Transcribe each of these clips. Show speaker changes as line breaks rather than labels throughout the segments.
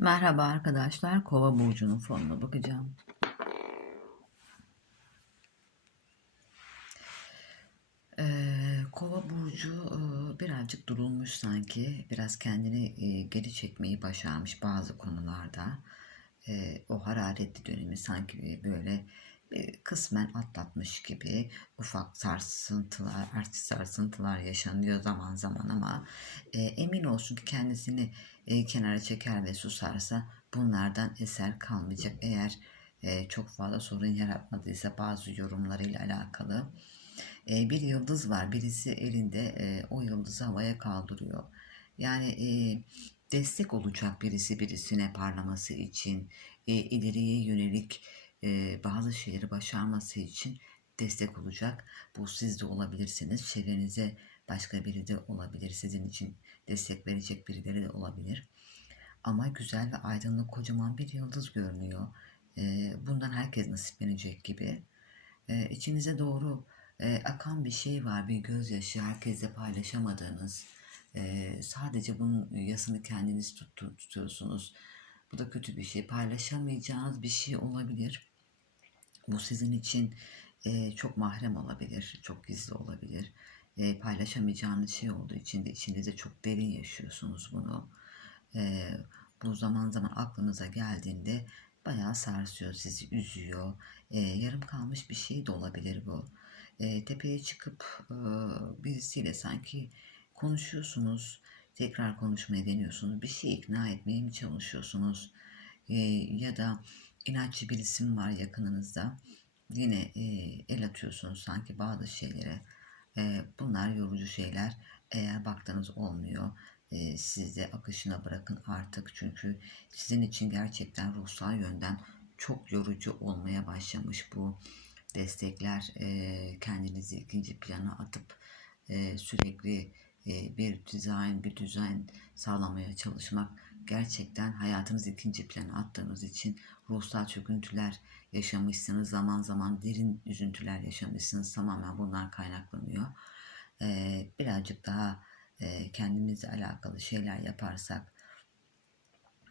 Merhaba arkadaşlar, Kova burcunun fonuna bakacağım. Ee, Kova burcu e, birazcık durulmuş sanki, biraz kendini e, geri çekmeyi başarmış bazı konularda. E, o hararetli dönemi sanki böyle kısmen atlatmış gibi ufak sarsıntılar, artık sarsıntılar yaşanıyor zaman zaman ama e, emin olsun ki kendisini e, kenara çeker ve susarsa bunlardan eser kalmayacak. Eğer e, çok fazla sorun yaratmadıysa bazı yorumlarıyla alakalı. E, bir yıldız var. Birisi elinde e, o yıldızı havaya kaldırıyor. Yani e, destek olacak birisi birisine parlaması için, e, ileriye yönelik bazı şeyleri başarması için destek olacak. Bu siz de olabilirsiniz. Çevrenize başka biri de olabilir. Sizin için destek verecek birileri de olabilir. Ama güzel ve aydınlık kocaman bir yıldız görünüyor. Bundan herkes nasiplenecek gibi. E, içinize doğru akan bir şey var, bir gözyaşı, herkesle paylaşamadığınız. Sadece bunun yasını kendiniz tutuyorsunuz. Bu da kötü bir şey. Paylaşamayacağınız bir şey olabilir. Bu sizin için e, çok mahrem olabilir, çok gizli olabilir. E, paylaşamayacağınız şey olduğu için de içinizde çok derin yaşıyorsunuz bunu. E, bu zaman zaman aklınıza geldiğinde bayağı sarsıyor, sizi üzüyor. E, yarım kalmış bir şey de olabilir bu. E, tepeye çıkıp e, birisiyle sanki konuşuyorsunuz, tekrar konuşmaya deniyorsunuz, bir şey ikna etmeye mi çalışıyorsunuz? E, ya da inatçı bir isim var yakınınızda. Yine e, el atıyorsunuz sanki bazı şeylere. E, bunlar yorucu şeyler. Eğer baktığınız olmuyor, e, siz de akışına bırakın artık. Çünkü sizin için gerçekten ruhsal yönden çok yorucu olmaya başlamış bu destekler. E, kendinizi ikinci plana atıp e, sürekli e, bir dizayn, bir düzen sağlamaya çalışmak gerçekten hayatınızı ikinci plana attığınız için ruhsal çöküntüler yaşamışsınız. Zaman zaman derin üzüntüler yaşamışsınız. Tamamen bunlar kaynaklanıyor. Ee, birazcık daha e, kendimizle alakalı şeyler yaparsak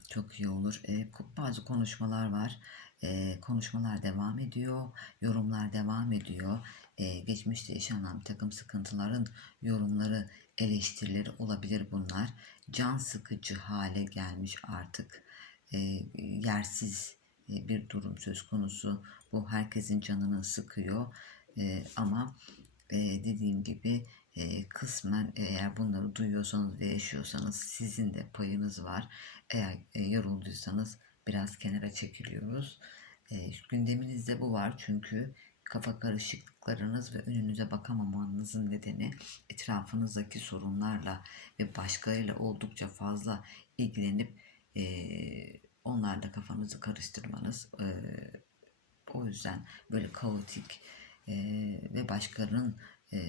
çok iyi olur. E, bazı konuşmalar var. E, konuşmalar devam ediyor. Yorumlar devam ediyor. E, geçmişte yaşanan bir takım sıkıntıların yorumları, eleştirileri olabilir bunlar. Can sıkıcı hale gelmiş artık. E, yersiz bir durum söz konusu. Bu herkesin canını sıkıyor. E, ama e, dediğim gibi e, kısmen eğer bunları duyuyorsanız ve yaşıyorsanız sizin de payınız var. Eğer e, yorulduysanız biraz kenara çekiliyoruz. E, gündeminizde bu var çünkü kafa karışıklıklarınız ve önünüze bakamamanızın nedeni etrafınızdaki sorunlarla ve başkalarıyla oldukça fazla ilgilenip e, onlarla kafanızı karıştırmanız. E, o yüzden böyle kaotik e, ve başkalarının e,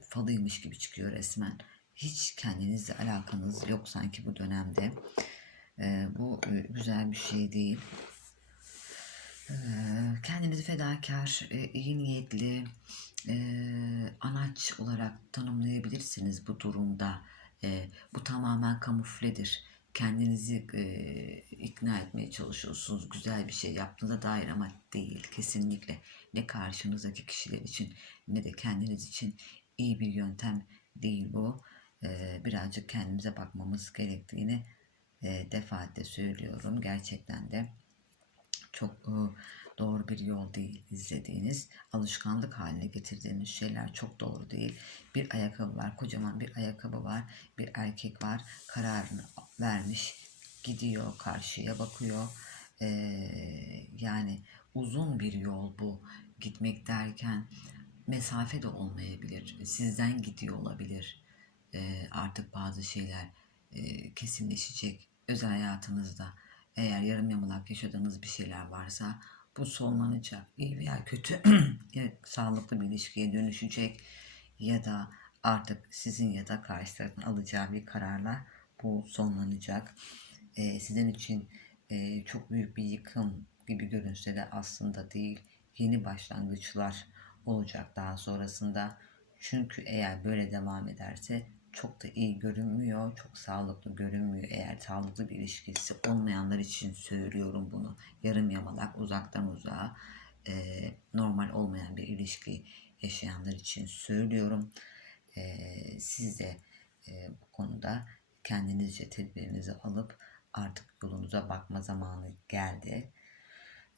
falıymış gibi çıkıyor resmen. Hiç kendinizle alakanız yok sanki bu dönemde. E, bu güzel bir şey değil. Kendinizi fedakar, e, iyi niyetli, anaç olarak tanımlayabilirsiniz bu durumda. Bu tamamen kamufledir. Kendinizi ikna etmeye çalışıyorsunuz. Güzel bir şey yaptığınıza dair ama değil. Kesinlikle ne karşınızdaki kişiler için ne de kendiniz için iyi bir yöntem değil bu. Birazcık kendimize bakmamız gerektiğini defaatle söylüyorum. Gerçekten de çok e, doğru bir yol değil izlediğiniz. Alışkanlık haline getirdiğiniz şeyler çok doğru değil. Bir ayakkabı var, kocaman bir ayakkabı var. Bir erkek var, kararını vermiş, gidiyor karşıya bakıyor. Ee, yani uzun bir yol bu. Gitmek derken mesafe de olmayabilir. Sizden gidiyor olabilir. Ee, artık bazı şeyler e, kesinleşecek özel hayatınızda. Eğer yarım yamalak yaşadığınız bir şeyler varsa bu sonlanacak. İyi veya kötü ya sağlıklı bir ilişkiye dönüşecek ya da artık sizin ya da karşı tarafın alacağı bir kararla bu sonlanacak. Ee, sizin için e, çok büyük bir yıkım gibi görünse de aslında değil. Yeni başlangıçlar olacak daha sonrasında. Çünkü eğer böyle devam ederse çok da iyi görünmüyor, çok sağlıklı görünmüyor. Eğer sağlıklı bir ilişkisi olmayanlar için söylüyorum bunu. Yarım yamalak, uzaktan uzağa, e, normal olmayan bir ilişki yaşayanlar için söylüyorum. E, siz de e, bu konuda kendinizce tedbirinizi alıp artık yolunuza bakma zamanı geldi.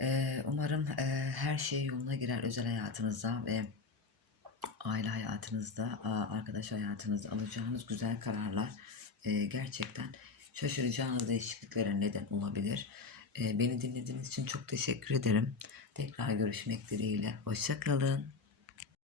E, umarım e, her şey yoluna girer özel hayatınızda ve aile hayatınızda, arkadaş hayatınızda alacağınız güzel kararlar e, gerçekten şaşıracağınız değişikliklere neden olabilir. E, beni dinlediğiniz için çok teşekkür ederim. Tekrar görüşmek dileğiyle. Hoşça kalın.